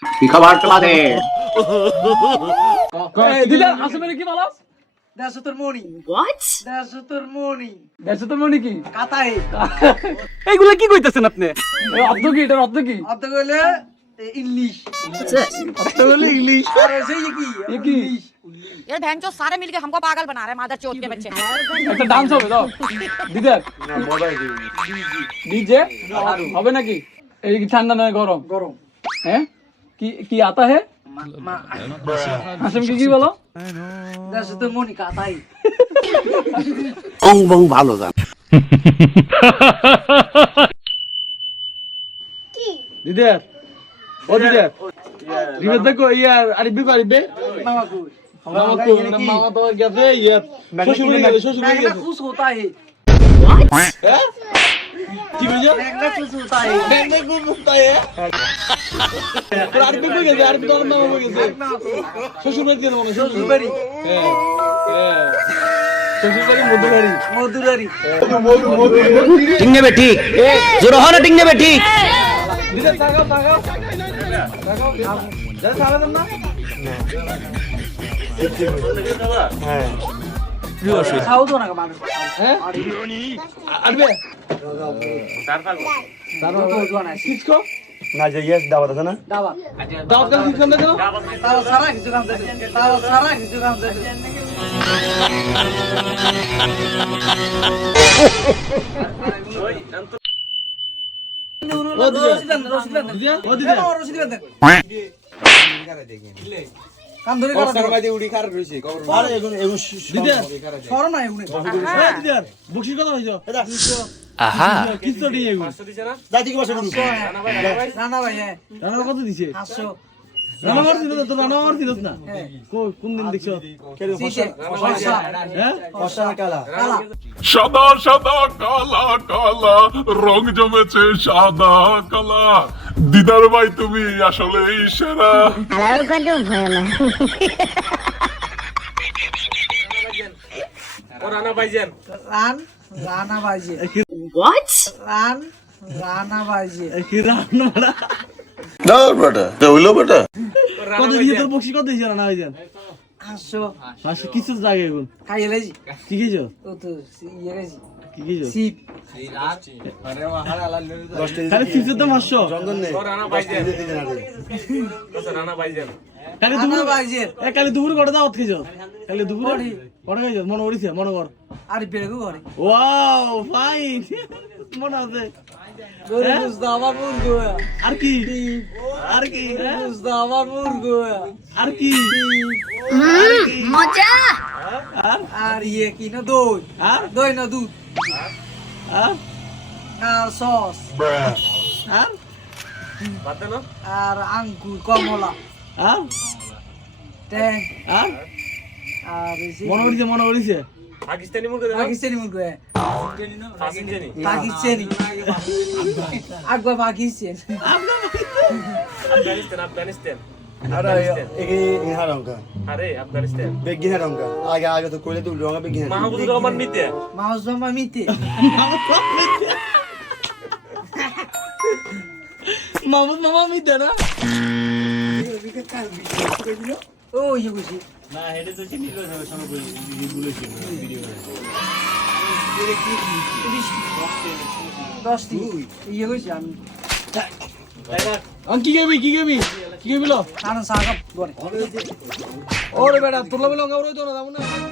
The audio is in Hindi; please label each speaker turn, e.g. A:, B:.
A: কি খবর তোমাদের?
B: দিলে আসলে কি বলস?
C: দেশ তোর মনি
D: What?
C: দেশ তোর মনি
B: দেশে তো মনে কি
C: কাতাই
B: এইগুলা কি কইতাছেন আপনি? অর্থ কি এটা অর্থ কি?
C: অত কইলে इंग्लिश
D: What's this?
B: অর্থ হলো ইংলিশ।
C: আর হইছে
B: ये की?
C: इंग्लिश
E: ये बहन जो सारे मिलके हमको पागल बना रहे मादर चोत के बच्चे
B: একটা ডান্স হবে দাও দিদার ডিজে হবে নাকি? এই কি ঠান্ডা নয় গরম?
C: গরম
B: হ্যাঁ কি কি আতা হে? হাসিম কি বলো?
C: দেশ তোর মনি কাতাই
A: অং বং ভালো জান।
B: দিদার ও দিদার রিবে দেখো ইয়ার আরিবি পারিবে
C: मामा को
B: মামা তো মামা তো গেছে ইয়ার শ্বশুর বাড়ি গেছে শ্বশুর বাড়ি
C: मैंने
B: গেছে
C: खुश होता है
B: হ্যাঁ কি বুঝছো?
C: मैंने खुश होता है
B: দেখতে খুব মুক্তা হে তোর আরিবি কই গেছে আরিবি তোর মামা কই গেছে শ্বশুর বাড়ি গেছে মনে শ্বশুর বাড়ি হ্যাঁ হ্যাঁ শ্বশুর বাড়ি
C: मधुरारी
A: টিংনে বে ঠিক জোর হন টিংনে বে ঠিক।
B: দিদার তাকাও তাকাও তাকাও যা সারা দেন না
C: खाओ तो ना का मानो
B: হ্যাঁ আরবে
C: तारो तो जो ना
B: কিসকো
F: না যে ইয়েস দাওয়াত আছে না
C: दावा
B: দাও দাও কিসকো না কেন
C: तारो सारा किसी काम दे तारो सारा किसी काम दे
B: ও দিদার
C: रसीद
B: দিদার ও দিদার
C: रसीद काम धरे करा
F: আরে এগুন এগুন
B: দিদার
C: छोरो ना एउने
B: দিদার বকশিস কত হইছো
A: আহা
B: কিসকো দিয়ে এগু
F: দাদি কি বসে দিন
C: राणा भाई है
B: রানা কত দিছে
C: 500
B: রানা মার দিল তো রানা মার দিলস না কোন দিন দেখছো
C: सीसे पैसा
B: হ্যাঁ
F: ফসা কালা
C: काला
G: সাদা সাদা কালা কালা রং জমেছে সাদা কালা। দিদার ভাই তুমি আসলে সেরা।
D: Hello, good to
C: रान राणा भाई
D: What?
C: रान राणा भाई
B: কি রানা মারা
G: না বেটা হইলো বেটা।
B: কত দিছে তোর বকশিস কত দিছে রানা ভাইজান
C: 500
B: হাসি কিছু জাগে এখন
C: खाई ले जी
B: কি কিছো
C: तो तो ये रे जी
B: কি কিছো
C: सीप
B: খালি কিছু তো মারছো
F: চন্দন নে রানা ভাইজান
B: খালি
C: राणा
B: দুপুর
C: भाई
B: এ খালি দুপুর কটা দাওয়াত খাইছো খালি দুপুর কটা খাইছো মনে করিছে মনে কর
C: अरे बेगू करे
B: ওয়াও ফাইন মনে আছে
C: गोरे मुस्ताफा मुर्गो
B: আর কি আর কি হ্যাঁ?
C: मुस्ताफा मुर्गो
B: আর কি
D: Moja!
B: আর
C: আর ये की ना দই
B: আর
C: দই না দুধ
B: আর
C: আর সস
B: আর
C: আর আঙ্গুর কমলা
B: আর
C: ট্যাং
B: আর
C: আর
B: মনে করিছে
C: পাকিস্তানি মুরগো পাকিস্তানি আগবা পাকিস্তান
F: আরে এগে ইহারঙ্কা আরে আফগানিস্তান বেগিহারঙ্কা আগে আগে তো কইলে তুই রঙা বেগিহার
C: মাউস জমা মিতে
B: মামুদ মামা মিতে না
C: ও ইয়ে বুঝি দশটি ইয়ে বুঝি আমি
B: কি গেবি কি গেবি লো
C: কারণ সাগা বলে
B: ওরে বেটা তোর লগে লঙ্কা রইতো না যাবো না